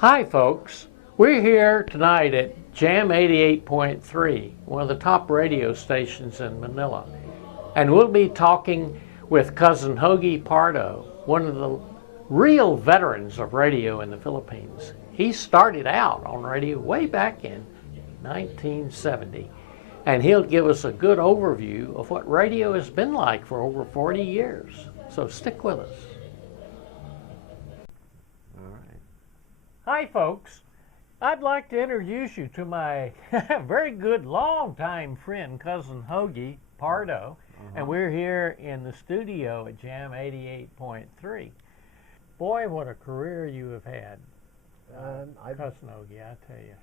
Hi, folks. We're here tonight at Jam 88.3, one of the top radio stations in Manila. And we'll be talking with cousin Hoagy Pardo, one of the real veterans of radio in the Philippines. He started out on radio way back in 1970, and he'll give us a good overview of what radio has been like for over 40 years. So stick with us. All right. Hi, folks. I'd like to introduce you to my very good longtime friend, cousin Hoagy Pardo, and we're here in the studio at Jam 88.3. Boy, what a career you have had, cousin Hoagy, I tell you.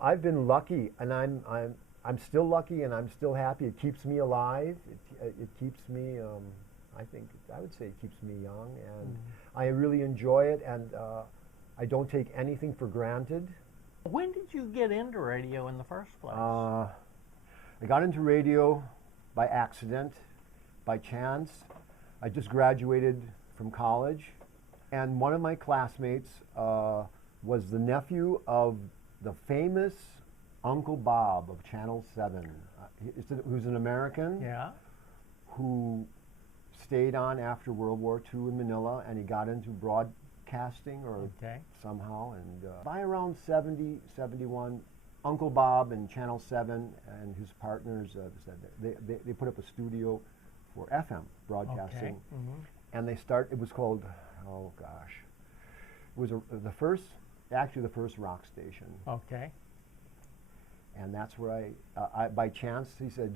I've been lucky, and I'm still lucky, and I'm still happy. It keeps me alive. It keeps me. I would say it keeps me young, and I really enjoy it, and I don't take anything for granted. When did you get into radio in the first place? I got into radio by accident, by chance. I just graduated from college, and one of my classmates was the nephew of the famous Uncle Bob of Channel 7, who's an American who stayed on after World War II in Manila, and he got into broadcasting somehow. And by around 70, 71, Uncle Bob and Channel 7 and his partners said they put up a studio for FM broadcasting. And it was called, oh gosh, it was the first rock station. Okay. And that's where I by chance, he said,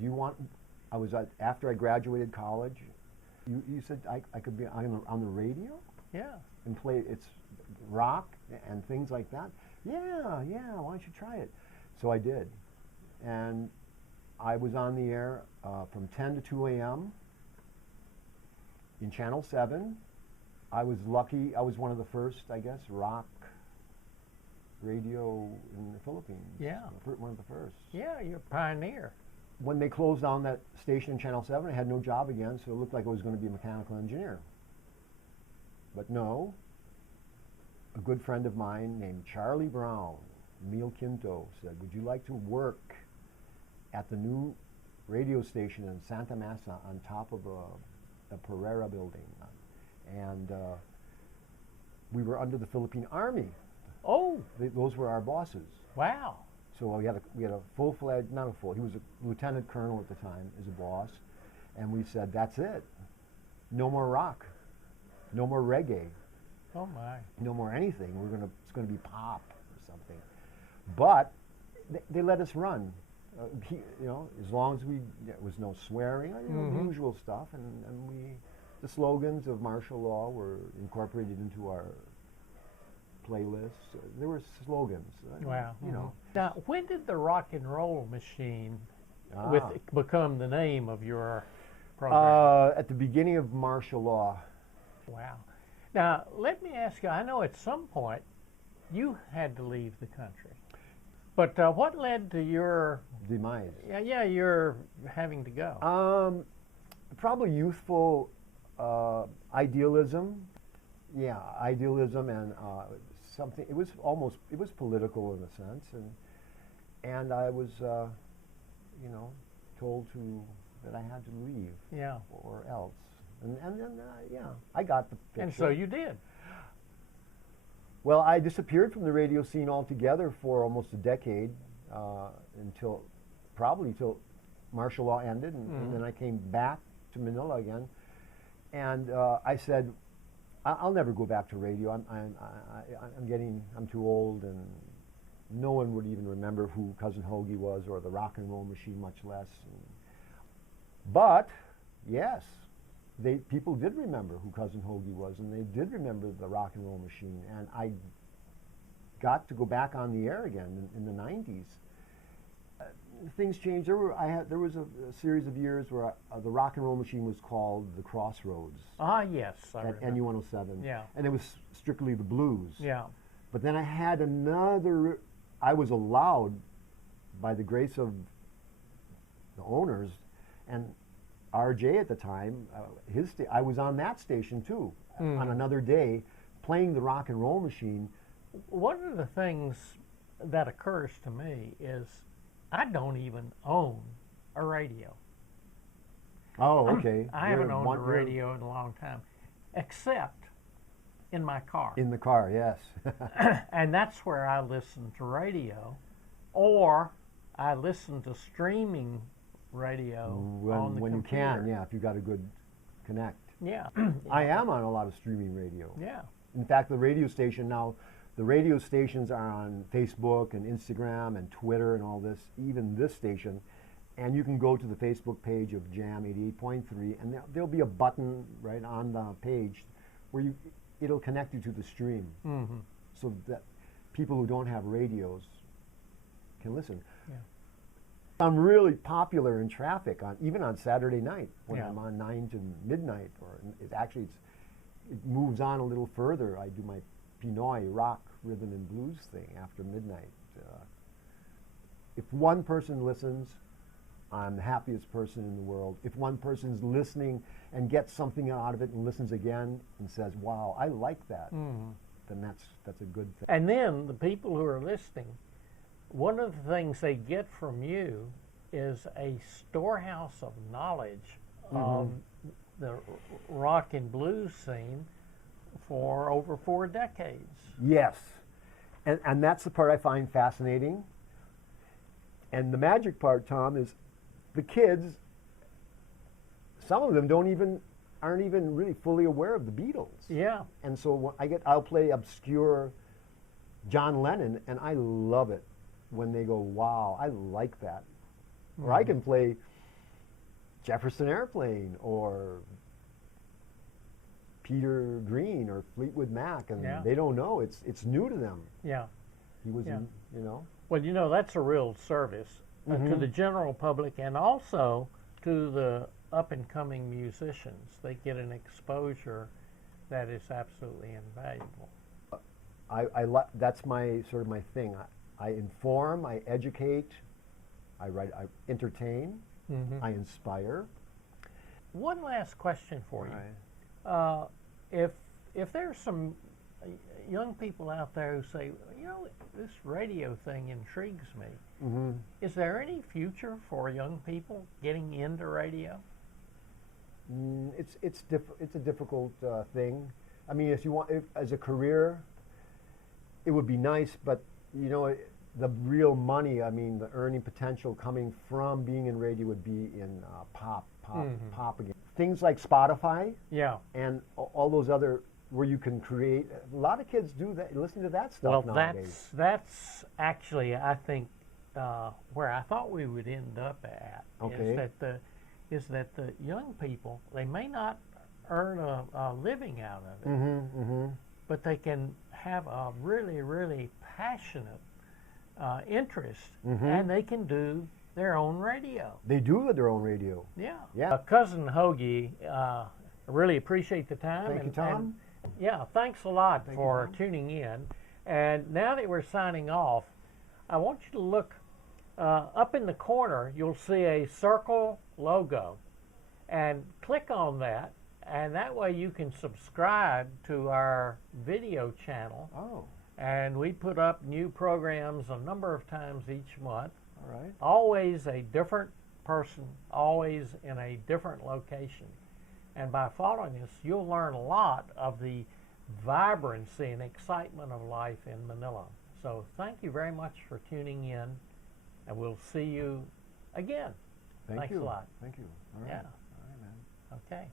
after I graduated college, you said I could be on the radio? Yeah. And play rock and things like that? Yeah, why don't you try it? So I did. And I was on the air from 10 to 2 a.m. in Channel 7. I was lucky. I was one of the first, I guess, rock radio in the Philippines. Yeah. One of the first. Yeah, you're a pioneer. When they closed down that station in Channel 7, I had no job again, so it looked like I was going to be a mechanical engineer. But no, a good friend of mine named Charlie Brown, Emil Quinto, said, would you like to work at the new radio station in Santa Mesa on top of the Pereira building? And we were under the Philippine Army. Oh! Those were our bosses. Wow. So we had a full-fledged, not a full, he was a lieutenant colonel at the time as a boss, and we said, that's it. No more rock. No more reggae. Oh my. No more anything. It's gonna be pop or something. But they let us run. As long as there was no swearing, the usual stuff, and the slogans of martial law were incorporated into our playlists. There were slogans. Wow. Now, when did the rock and roll machine become the name of your program? At the beginning of martial law. Wow. Now, let me ask you, I know at some point you had to leave the country. But what led to your demise? Yeah, your having to go. Probably youthful idealism. Yeah, idealism and something. It was political in a sense, and I was, told that I had to leave. Yeah. Or else. And then, I got the picture. And so you did. Well, I disappeared from the radio scene altogether for almost a decade, probably till martial law ended, and then I came back to Manila again, and I said, I'll never go back to radio. I'm too old, and no one would even remember who Cousin Hoagy was or the Rock and Roll Machine, much less. But yes, people did remember who Cousin Hoagy was, and they did remember the Rock and Roll Machine. And I got to go back on the air again in the 90s. Things changed. There was a series of years where the Rock and Roll Machine was called the Crossroads. Ah, yes. At NU107. Yeah. And it was strictly the blues. Yeah. But then I had I was allowed, by the grace of the owners, and RJ at the time, I was on that station too, on another day, playing the Rock and Roll Machine one of the things that occurs to me is I don't even own a radio. Oh, okay. I haven't owned a radio in a long time, except in my car. In the car, yes. And that's where I listen to radio, or I listen to streaming radio on the when you computer. can, yeah, if you got a good connect. Yeah. I am on a lot of streaming radio. Yeah. In fact, the radio station now, the radio stations are on Facebook and Instagram and Twitter and all this, even this station. And you can go to the Facebook page of Jam 88.3, and there'll be a button right on the page where it'll connect you to the stream, so that people who don't have radios can listen. Yeah. I'm really popular in traffic, even on Saturday night when Yeah. I'm on 9 to midnight, or it moves on a little further. I do my Pinoy rock, rhythm, and blues thing after midnight. If one person listens, I'm the happiest person in the world. If one person's listening and gets something out of it and listens again and says, wow, I like that, then that's a good thing. And then the people who are listening, one of the things they get from you is a storehouse of knowledge of the rock and blues scene for over 4 decades. Yes, and that's the part I find fascinating. And the magic part, Tom, is the kids, some of them aren't even really fully aware of the Beatles. Yeah. And so I'll play obscure John Lennon, and I love it when they go, wow, I like that. Or I can play Jefferson Airplane or Peter Green or Fleetwood Mac, and they don't know. It's new to them. Yeah. He was, Yeah. you know. Well, you know, that's a real service to the general public and also to the up-and-coming musicians. They get an exposure that is absolutely invaluable. That's my sort of my thing. I inform, I educate, I write, I entertain, I inspire. One last question for you. Right. If there's some young people out there who say, you know, this radio thing intrigues me, is there any future for young people getting into radio? It's a difficult thing. I mean, if as a career, it would be nice, but you know, the real money, I mean, the earning potential coming from being in radio would be in pop again. Things like Spotify, and all those other where you can create. A lot of kids do that, listen to that stuff nowadays. That's actually, I think, where I thought we would end up at. Okay. Is that the young people, they may not earn a living out of it, but they can have a really, really passionate interest, and they can do their own radio. They do their own radio. Yeah. Cousin Hoagy, I really appreciate the time. Thank you, Tom. And, thanks a lot for you, tuning in. And now that we're signing off, I want you to look up in the corner. You'll see a circle logo, and click on that, and that way you can subscribe to our video channel. Oh. And we put up new programs a number of times each month. All right. Always a different person, always in a different location. And by following us, you'll learn a lot of the vibrancy and excitement of life in Manila. So thank you very much for tuning in, and we'll see you again. Thanks a lot. Thank you. All right. Yeah. All right, man. Okay.